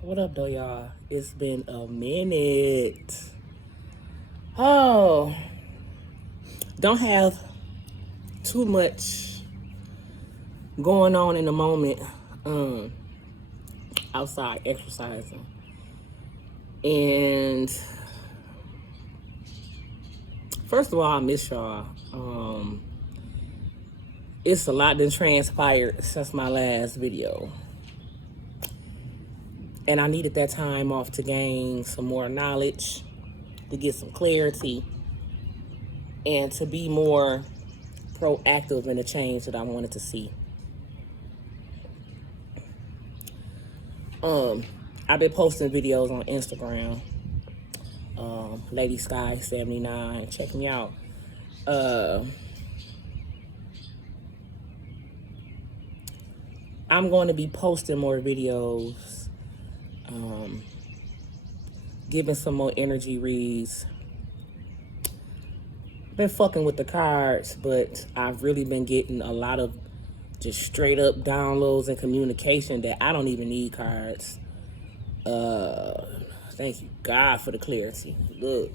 What up, though, y'all? It's been a minute. Oh, don't have too much going on in the moment outside exercising. And first of all, I miss y'all. It's a lot that transpired since my last video. And I needed that time off to gain some more knowledge, to get some clarity, and to be more proactive in the change that I wanted to see. I've been posting videos on Instagram. Lady Sky 79, check me out. I'm going to be posting more videos, giving some more energy reads. Been fucking with the cards, but I've really been getting a lot of just straight up downloads and communication that I don't even need cards. Thank you God for the clarity. Look,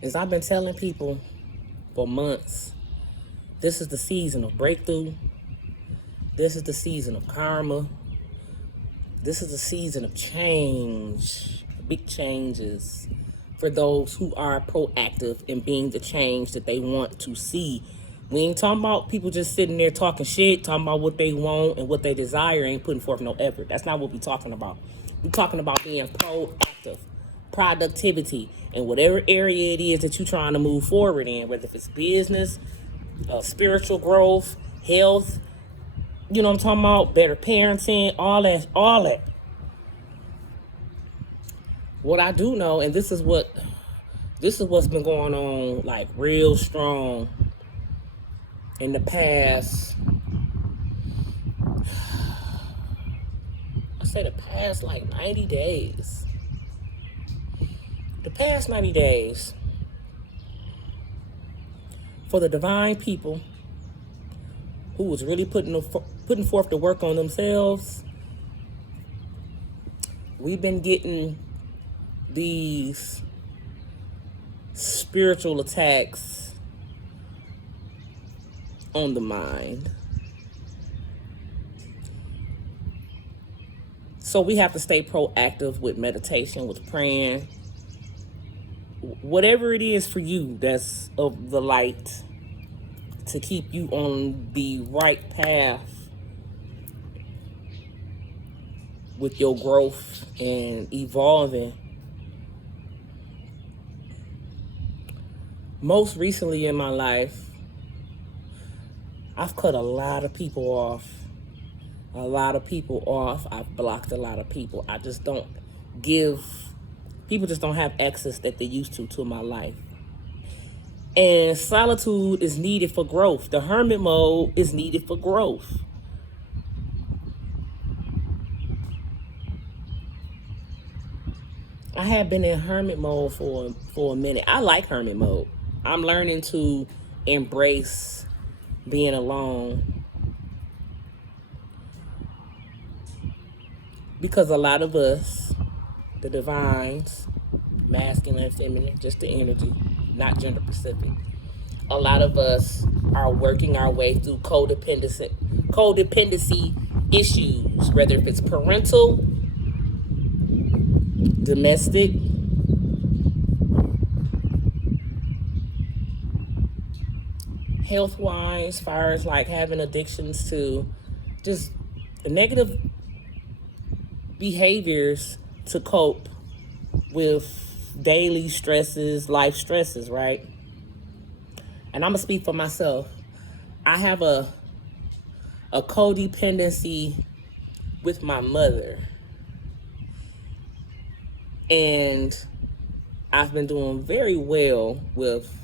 as I've been telling people for months, this is the season of breakthrough. This is the season of karma. This is the season of change, big changes for those who are proactive in being the change that they want to see. We ain't talking about people just sitting there talking shit, talking about what they want and what they desire, ain't putting forth no effort. That's not what we're talking about. We're talking about being proactive, productivity, in whatever area it is that you're trying to move forward in, whether if it's business, spiritual growth, health, you know what I'm talking about, better parenting, all that. What I do know, and this is what's been going on like real strong in the past, I say the past like 90 days. The past 90 days for the divine people who was really putting forth the work on themselves. We've been getting these spiritual attacks on the mind. So we have to stay proactive with meditation, with praying. Whatever it is for you that's of the light to keep you on the right path with your growth and evolving. Most recently in my life, I've cut a lot of people off. I've blocked a lot of people. People just don't have access that they used to my life. And solitude is needed for growth. The hermit mode is needed for growth. I have been in hermit mode for a minute. I like hermit mode. I'm learning to embrace being alone, because a lot of us, the divines, masculine, feminine, just the energy, not gender specific, a lot of us are working our way through codependency issues, whether if it's parental, domestic, health-wise, as far as like having addictions to just negative behaviors to cope with daily stresses, life stresses, right? And I'm gonna speak for myself. I have a codependency with my mother, and I've been doing very well with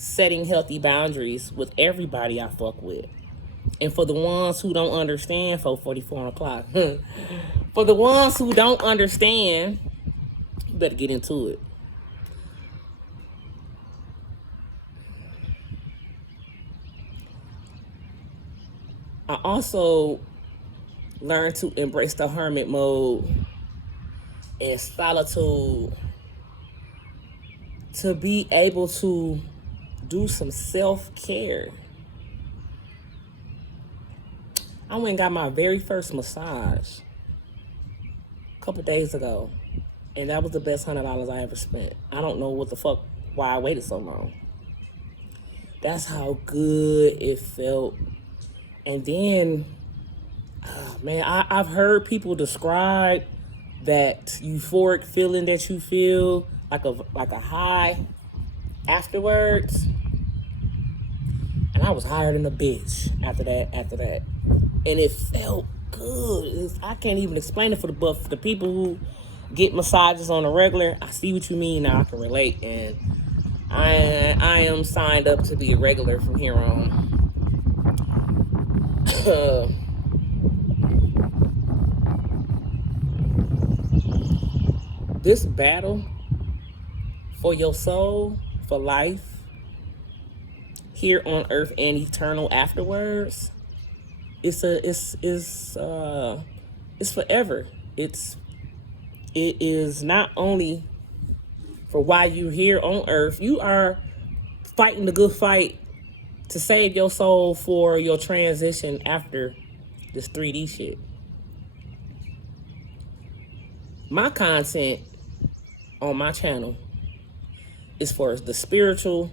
setting healthy boundaries with everybody I fuck with. And for the ones who don't understand, 4:44 o'clock, for the ones who don't understand, you better get into it. I also learn to embrace the hermit mode and solitude, to be able to do some self-care. I went and got my very first massage a couple days ago, and that was the best $100 I ever spent. I don't know what the fuck, why I waited so long. That's how good it felt. And then, man, I've heard people describe that euphoric feeling that you feel, like a high afterwards. And I was higher than a bitch after that. And it felt good. I can't even explain it for the people who get massages on a regular. I see what you mean now. I can relate. And I am signed up to be a regular from here on. This battle for your soul, for life, here on earth and eternal afterwards, it's forever. It is not only for why you're here on earth. You are fighting the good fight to save your soul for your transition after this 3D shit. My content on my channel is for the spiritually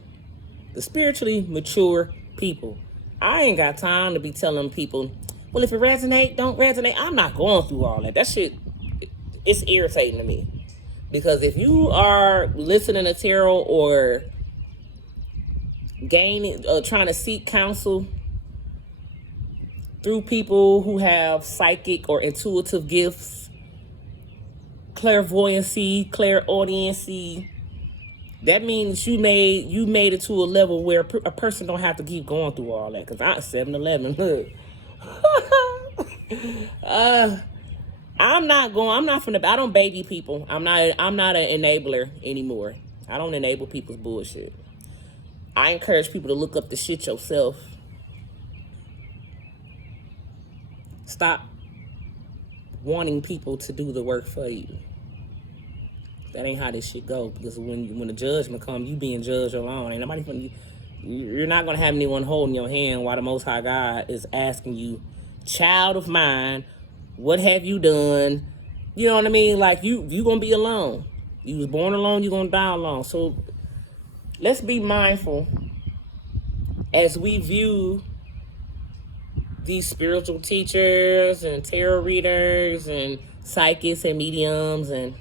mature people. I ain't got time to be telling people, well, if it resonate, don't resonate. I'm not going through all that. That shit, it's irritating to me. Because if you are listening to tarot or trying to seek counsel through people who have psychic or intuitive gifts, clairvoyancy, clairaudiency, that means you made it to a level where a person don't have to keep going through all that. Because I'm 7-Eleven, look. I don't baby people. I'm not an enabler anymore. I don't enable people's bullshit. I encourage people to look up the shit yourself. Stop wanting people to do the work for you. That ain't how this shit go. Because when the judgment comes, you being judged alone. Ain't nobody you're not gonna have anyone holding your hand while the Most High God is asking you, child of mine, what have you done? You know what I mean? Like you gonna be alone. You was born alone, you gonna die alone. So let's be mindful as we view these spiritual teachers and tarot readers and psychics and mediums, and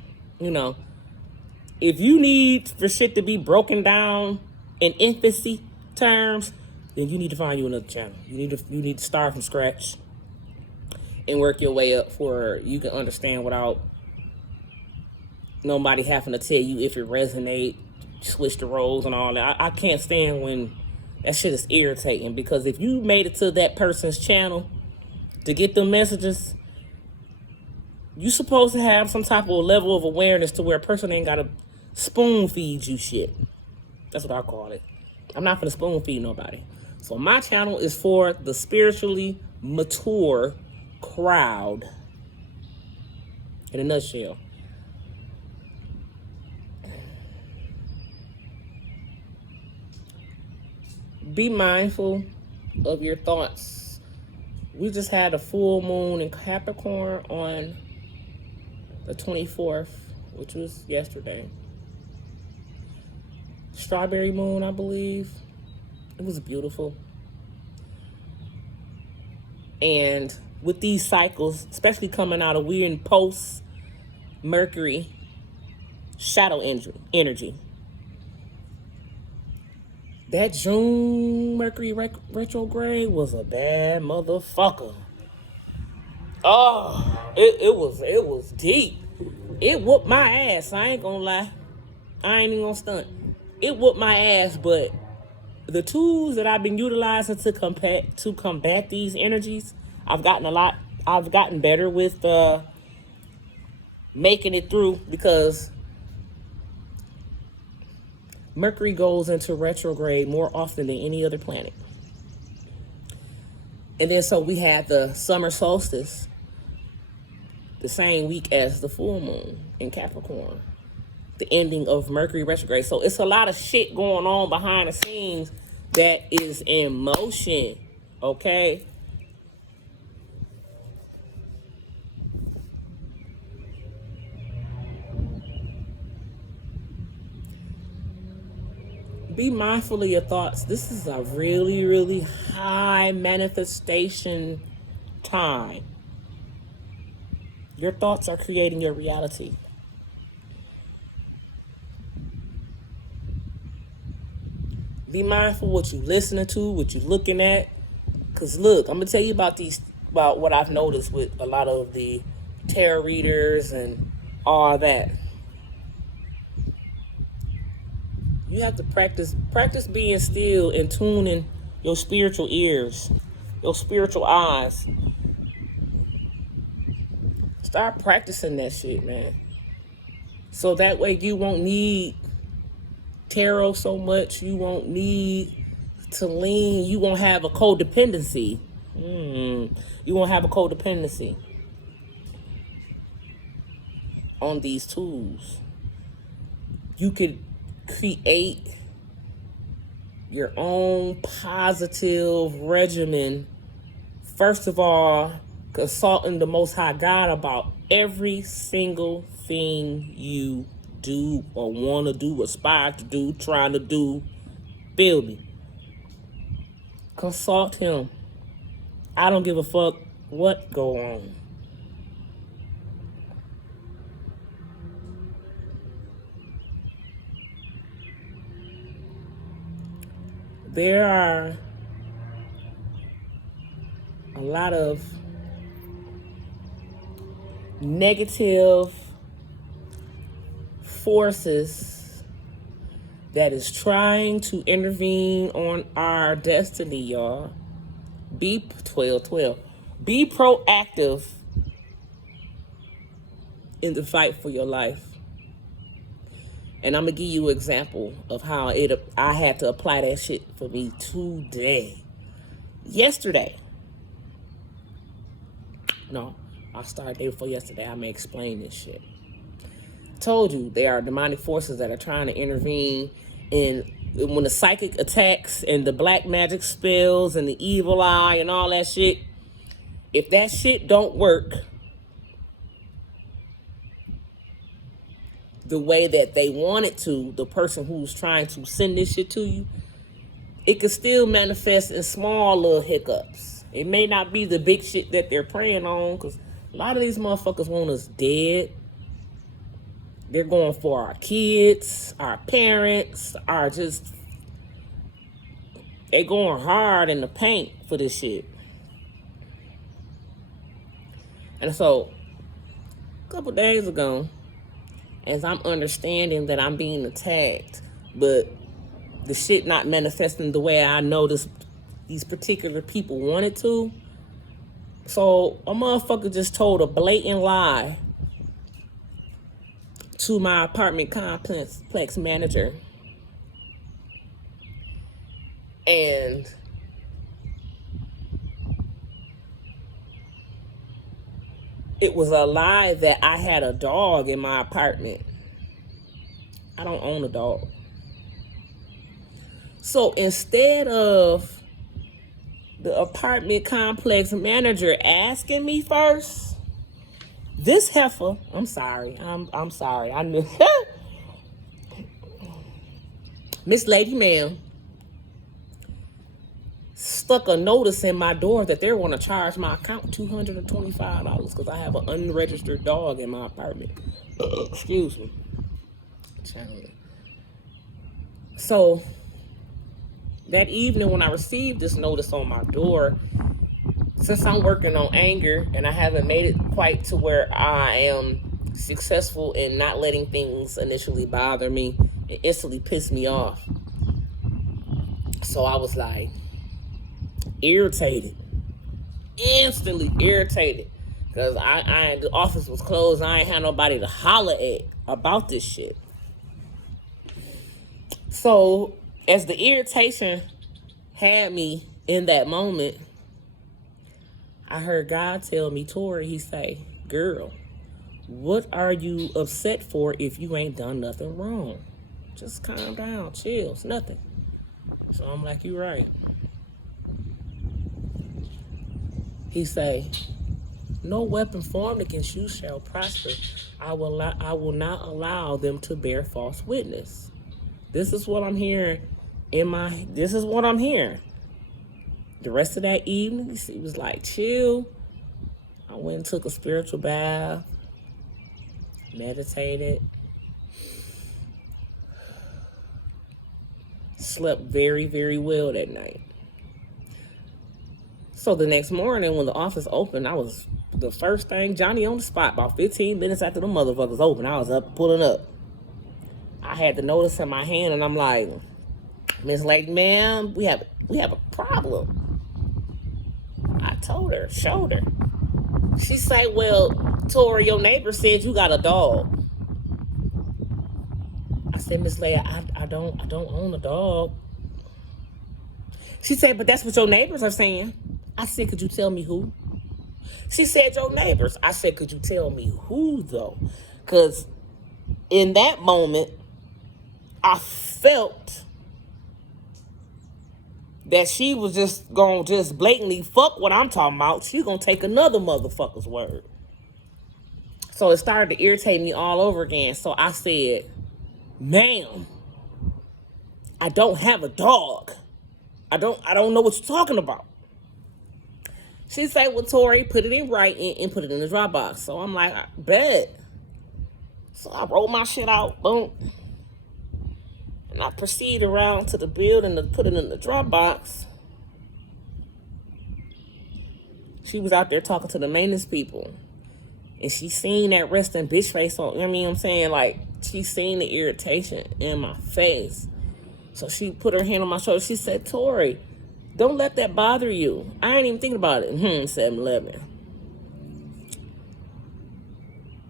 if you need for shit to be broken down in infancy terms, then you need to find you another channel. You need to start from scratch and work your way up for you can understand without nobody having to tell you if it resonate, switch the roles and all that. I can't stand when that shit is irritating, because if you made it to that person's channel to get them messages, you supposed to have some type of level of awareness to where a person ain't got to spoon feed you shit. That's what I call it. I'm not gonna spoon feed nobody. So my channel is for the spiritually mature crowd. In a nutshell. Be mindful of your thoughts. We just had a full moon in Capricorn on the 24th, which was yesterday. Strawberry moon, I believe. It was beautiful. And with these cycles, especially coming out of weird post-Mercury shadow energy, that June Mercury retrograde was a bad motherfucker. Oh, it was deep. It whooped my ass. I ain't gonna lie. I ain't even gonna stunt. It whooped my ass, but the tools that I've been utilizing to combat these energies, I've gotten better with making it through, because Mercury goes into retrograde more often than any other planet. And then so we had the summer solstice, the same week as the full moon in Capricorn, the ending of Mercury retrograde. So it's a lot of shit going on behind the scenes that is in motion, okay? Be mindful of your thoughts. This is a really, really high manifestation time. Your thoughts are creating your reality. Be mindful what you're listening to, what you're looking at. Because look, I'm going to tell you about what I've noticed with a lot of the tarot readers and all that. You have to practice being still and tuning your spiritual ears, your spiritual eyes. Start practicing that shit, man. So that way you won't need tarot so much. You won't need to lean. You won't have a codependency. You won't have a codependency on these tools. You could create your own positive regimen. First of all, consulting the Most High God about every single thing you do or want to do, aspire to do, trying to do. Feel me? Consult him. I don't give a fuck what go on. There are a lot of negative forces that is trying to intervene on our destiny, y'all. Be 12. Be proactive in the fight for your life. And I'm going to give you an example of how I had to apply that shit for me today. Yesterday. No, I started day before yesterday. I may explain this shit. I told you there are demonic forces that are trying to intervene in when the psychic attacks and the black magic spells and the evil eye and all that shit. If that shit don't work the way that they want it to, the person who's trying to send this shit to you, it could still manifest in small little hiccups. It may not be the big shit that they're preying on, because a lot of these motherfuckers want us dead. They're going for our kids, our parents, they going hard in the paint for this shit. And so, a couple days ago, as I'm understanding that I'm being attacked, but the shit not manifesting the way I know these particular people wanted to. So a motherfucker just told a blatant lie to my apartment complex manager. And it was a lie that I had a dog in my apartment. I don't own a dog. So instead of the apartment complex manager asking me first, this heifer, I'm sorry, I knew, Miss Lady Ma'am stuck a notice in my door that they're going to charge my account $225 because I have an unregistered dog in my apartment. Excuse me. So that evening when I received this notice on my door, since I'm working on anger and I haven't made it quite to where I am successful in not letting things initially bother me, it instantly pissed me off. So I was like, irritated, instantly irritated, because the office was closed. I ain't had nobody to holler at about this shit. So as the irritation had me in that moment, I heard God tell me, Tori, he say, girl, What are you upset for if you ain't done nothing wrong? Just calm down, chill, it's nothing. So I'm like, you right. He say, no weapon formed against you shall prosper. I will not allow them to bear false witness. This is what I'm hearing this is what I'm hearing. The rest of that evening, he was like, chill. I went and took a spiritual bath, meditated, slept very, very well that night. So the next morning when the office opened, I was the first thing, Johnny on the spot, about 15 minutes after the motherfuckers open, I was up, pulling up. I had the notice in my hand and I'm like, Miss Lady, ma'am, we have a problem. I told her, showed her. She say, well, Tori, your neighbor said you got a dog. I said, Miss Lady, I don't own a dog. She said, but that's what your neighbors are saying. I said, could you tell me who? She said, your neighbors. I said, could you tell me who, though? Because in that moment, I felt that she was just going to just blatantly fuck what I'm talking about. She going to take another motherfucker's word. So it started to irritate me all over again. So I said, ma'am, I don't have a dog. I don't know what you're talking about. She said, well, Tori, put it in writing and put it in the Dropbox. So I'm like, I bet. So I wrote my shit out, boom. And I proceeded around to the building to put it in the Dropbox. She was out there talking to the maintenance people. And she seen that resting bitch face on, you know what I'm saying? Like, she seen the irritation in my face. So she put her hand on my shoulder. She said, Tori, don't let that bother you. I ain't even thinking about it. 7-Eleven.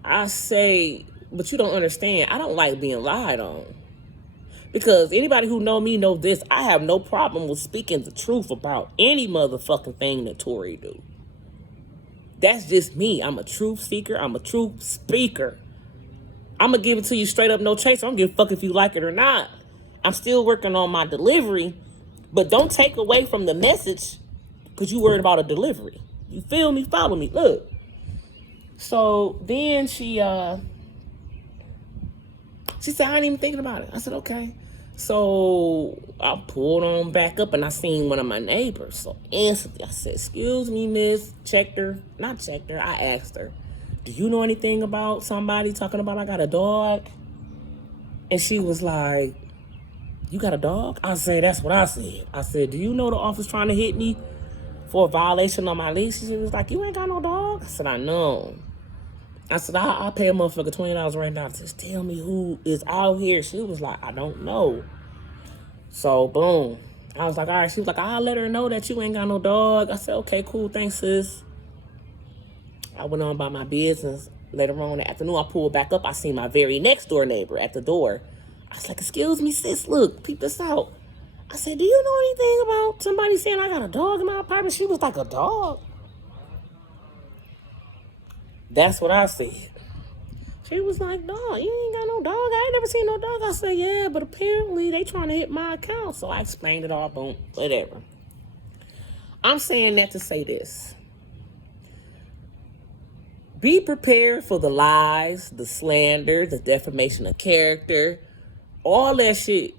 I say, but you don't understand. I don't like being lied on. Because anybody who know me know this. I have no problem with speaking the truth about any motherfucking thing that Tori do. That's just me. I'm a truth seeker. I'm a truth speaker. I'm going to give it to you straight up, no chaser. I don't give a fuck if you like it or not. I'm still working on my delivery. But don't take away from the message because you worried about a delivery. You feel me? Follow me. Look. So then she said, I ain't even thinking about it. I said, okay. So I pulled on back up and I seen one of my neighbors. So instantly I said, excuse me, miss. Not checked her. I asked her, do you know anything about somebody talking about I got a dog? And she was like, you got a dog? I said, that's what I said. I said, do you know the office trying to hit me for a violation on my lease? She was like, you ain't got no dog? I said, I know. I said, I'll pay a motherfucker $20 right now. Just tell me who is out here. She was like, I don't know. So, boom. I was like, all right. She was like, I'll let her know that you ain't got no dog. I said, okay, cool. Thanks, sis. I went on about my business. Later on in the afternoon, I pulled back up. I seen my very next door neighbor at the door. I was like, excuse me, sis, look, peep this out. I said, do you know anything about somebody saying I got a dog in my apartment? She was like, a dog? That's what I said. She was like, no, you ain't got no dog. I ain't never seen no dog. I said, yeah, but apparently they trying to hit my account. So I explained it all, boom, whatever. I'm saying that to say this. Be prepared for the lies, the slander, the defamation of character, all that shit.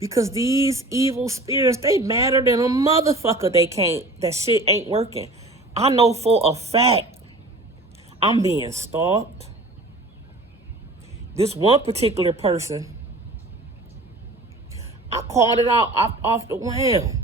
Because these evil spirits, they madder than a motherfucker. That shit ain't working. I know for a fact I'm being stalked. This one particular person, I called it out off the wham.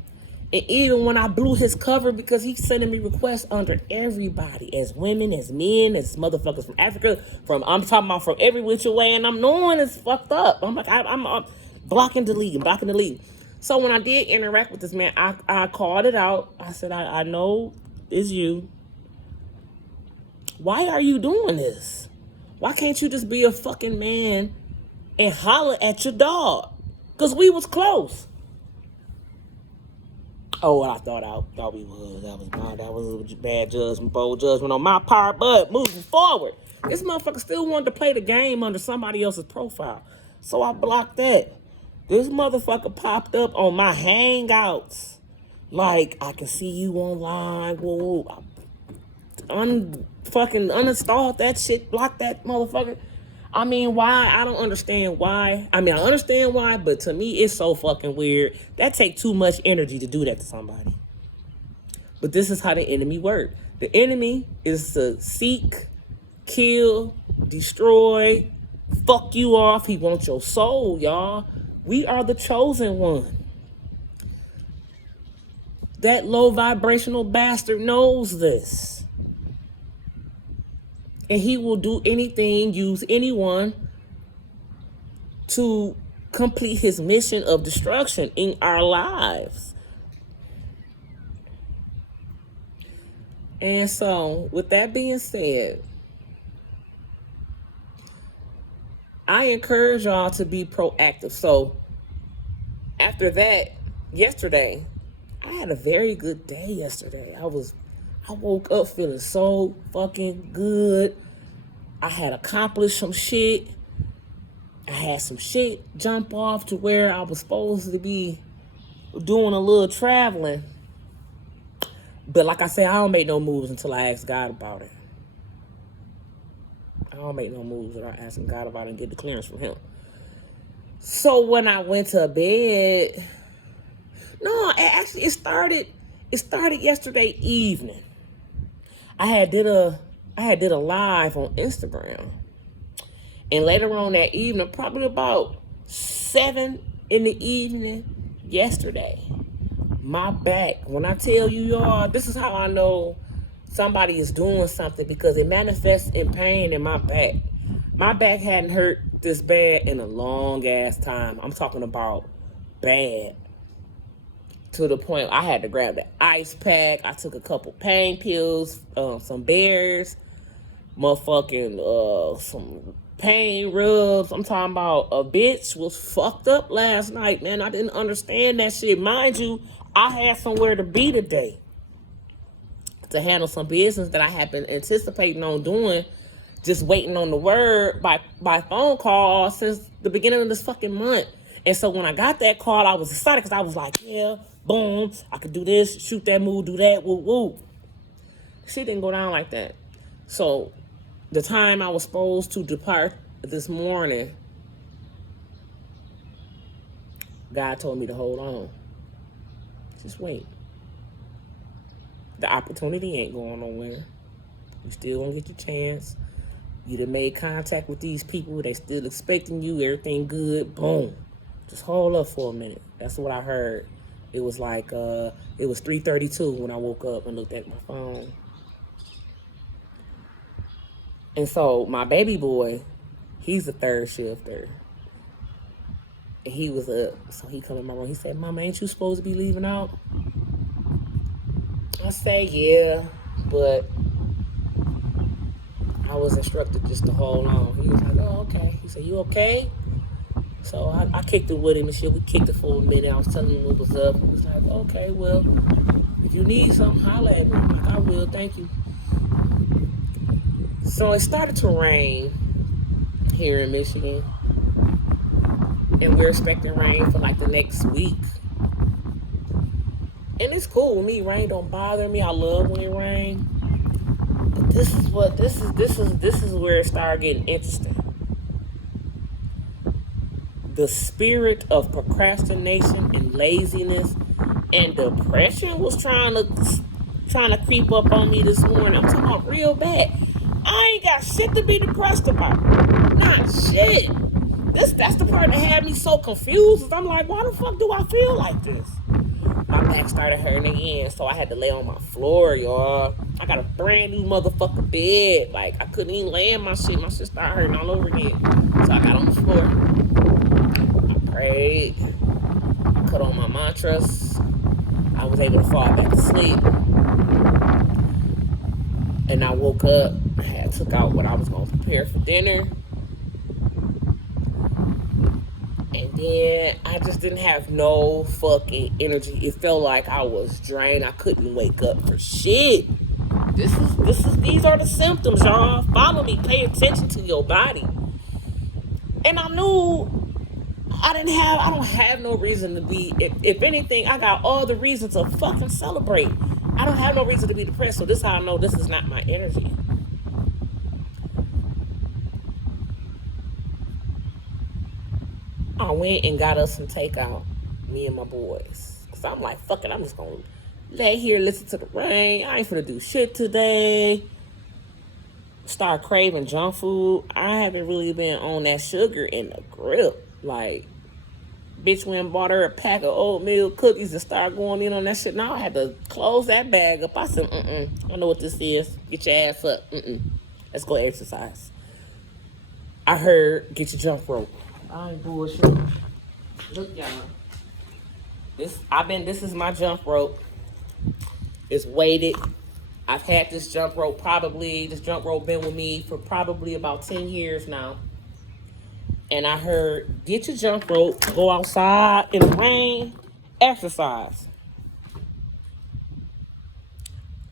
And even when I blew his cover, because he's sending me requests under everybody, as women, as men, as motherfuckers from Africa, I'm talking about from every which way, and I'm knowing it's fucked up. I'm like, I'm blocking, deleting. So when I did interact with this man, I called it out. I said, I know it's you. Why are you doing this? Why can't you just be a fucking man and holler at your dog? Because we was close. Oh, I thought we was. That was bad judgment, bold judgment on my part, but moving forward. This motherfucker still wanted to play the game under somebody else's profile. So I blocked that. This motherfucker popped up on my Hangouts. Like, I can see you online. Whoa. Fucking uninstalled that shit. Blocked that motherfucker. I mean, why? I don't understand why. I mean, I understand why, but to me, it's so fucking weird. That takes too much energy to do that to somebody. But this is how the enemy works. The enemy is to seek, kill, destroy, fuck you off. He wants your soul, y'all. We are the chosen one. That low vibrational bastard knows this. And he will do anything, use anyone to complete his mission of destruction in our lives. And so, with that being said, I encourage y'all to be proactive. So, after that, yesterday, I had a very good day yesterday. I woke up feeling so fucking good. I had accomplished some shit. I had some shit jump off to where I was supposed to be doing a little traveling. But like I said, I don't make no moves until I ask God about it. I don't make no moves without asking God about it and get the clearance from him. So when I went to bed, it started yesterday evening. I had did a live on Instagram. And later on that evening, probably about 7 in the evening yesterday, my back, when I tell you, y'all, this is how I know somebody is doing something, because it manifests in pain in my back. My back hadn't hurt this bad in a long ass time. I'm talking about bad. To the point I had to grab the ice pack. I took a couple pain pills, some bears, motherfucking some pain rubs. I'm talking about a bitch was fucked up last night, man. I didn't understand that shit. Mind you, I had somewhere to be today to handle some business that I had been anticipating on doing, just waiting on the word by phone call since the beginning of this fucking month. And so when I got that call, I was excited because I was like, yeah, boom, I could do this, shoot that move, do that, woo, woo. Shit didn't go down like that. So the time I was supposed to depart this morning, God told me to hold on. Just wait. The opportunity ain't going nowhere. You still gonna get your chance. You done made contact with these people. They still expecting you. Everything good. Boom. Just hold up for a minute. That's what I heard. It was like, it was 3:32 when I woke up and looked at my phone. And so my baby boy, he's a third shifter. And he was up. So he come in my room. He said, Mama, ain't you supposed to be leaving out? I say, yeah, but I was instructed just to hold on. He was like, oh, okay. He said, you okay? So I kicked it with him and shit. We kicked it for a minute. I was telling him what was up. He was like, okay, well, if you need something, holler at me. I'm like, I will, thank you. So it started to rain here in Michigan. And we're expecting rain for like the next week. And it's cool with me. Rain don't bother me. I love when it rains. But this is where it started getting interesting. The spirit of procrastination and laziness and depression was trying to creep up on me this morning. I'm talking about real bad. I ain't got shit to be depressed about. Not shit. That's the part that had me so confused. I'm like, why the fuck do I feel like this? My back started hurting again, so I had to lay on my floor, y'all. I got a brand new motherfucking bed. Like, I couldn't even lay in my shit. My shit started hurting all over again. So I got on the floor. I prayed. Cut on my mantras. I was able to fall back to sleep. And I woke up. I took out what I was going to prepare for dinner. And then I just didn't have no fucking energy. It felt like I was drained. I couldn't wake up for shit. These are the symptoms, y'all. Follow me. Pay attention to your body. And I knew I don't have no reason to be, if anything, I got all the reasons to fucking celebrate. I don't have no reason to be depressed. So this is how I know this is not my energy. I went and got us some takeout, me and my boys. Cause I'm like, fuck it, I'm just gonna lay here, listen to the rain. I ain't finna do shit today. Start craving junk food. I haven't really been on that sugar in the grip. Like, bitch went and bought her a pack of oatmeal cookies and started going in on that shit. Now I had to close that bag up. I said, I know what this is. Get your ass up. Let's go exercise. I heard, get your jump rope. I ain't bullshit. Look, y'all. This is my jump rope. It's weighted. I've had this jump rope been with me for probably about 10 years now. And I heard, get your jump rope, go outside in the rain, exercise.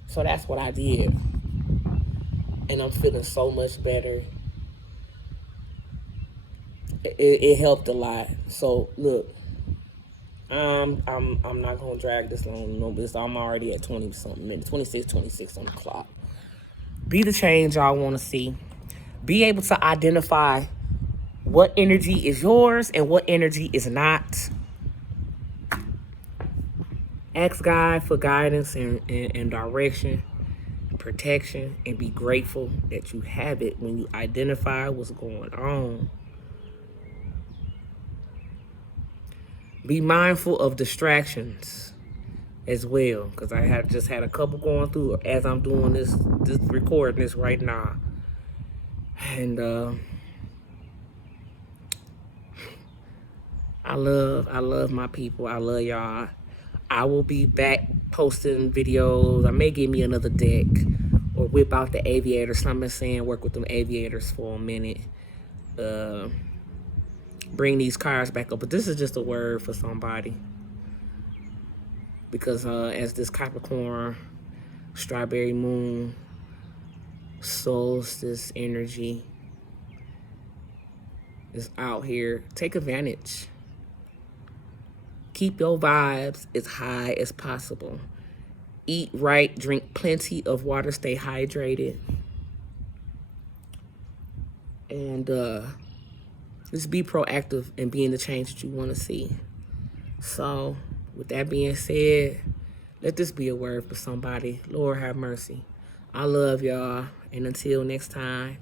So that's what I did. And I'm feeling so much better. It helped a lot. So look, I'm not gonna drag this long, no, because I'm already at 20 something minutes, 26 on the clock. Be the change y'all want to see. Be able to identify what energy is yours and what energy is not. Ask God for guidance and direction, protection, and be grateful that you have it when you identify what's going on. Be mindful of distractions as well, because I have just had a couple going through as I'm doing this recording this right now. And I love my people. I love y'all. I will be back posting videos. I may give me another deck or whip out the aviators. Something saying work with them aviators for a minute. Bring these cards back up. But this is just a word for somebody. Because as this Capricorn, strawberry moon, solstice energy is out here, take advantage. Keep your vibes as high as possible. Eat right, drink plenty of water, stay hydrated. And just be proactive and being the change that you want to see. So, with that being said, let this be a word for somebody. Lord have mercy. I love y'all. And until next time.